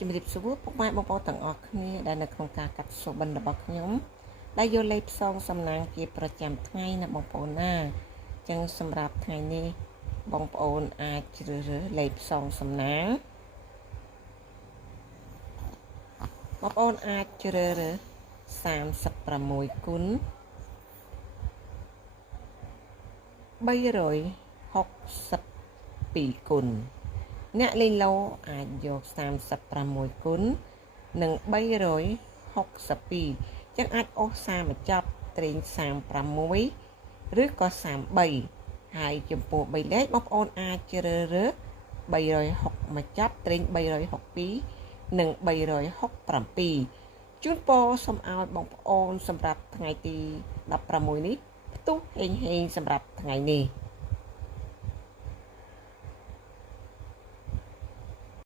ជំរាបសួរពុកម៉ែបងប្អូនទាំងអស់គ្នាដែលនៅក្នុងការកាត់សូបិនរបស់ខ្ញុំដែលយកលេខផ្សងសំណាងជាប្រចាំថ្ងៃណាបងប្អូនណាអញ្ចឹងសម្រាប់ថ្ងៃនេះបងប្អូនអាចជ្រើសរើសលេខផ្សងសំណាងបងប្អូនអាចជ្រើសរើស36គុណ362គុណអ្នកលេងឡូអាចយក36គុណនិង362ចឹងអាចអស់30ចប់ត្រេង36ឬក៏33ហើយចំពោះ3លេខបងប្អូនអាចជ្រើសរើស360មកចាប់ត្រេង362និង367ជូនពរសូមឲ្យបងប្អូនសម្រាប់ថ្ងៃទី16នេះផ្ទុះហេងៗសម្រាប់ថ្ងៃនេះ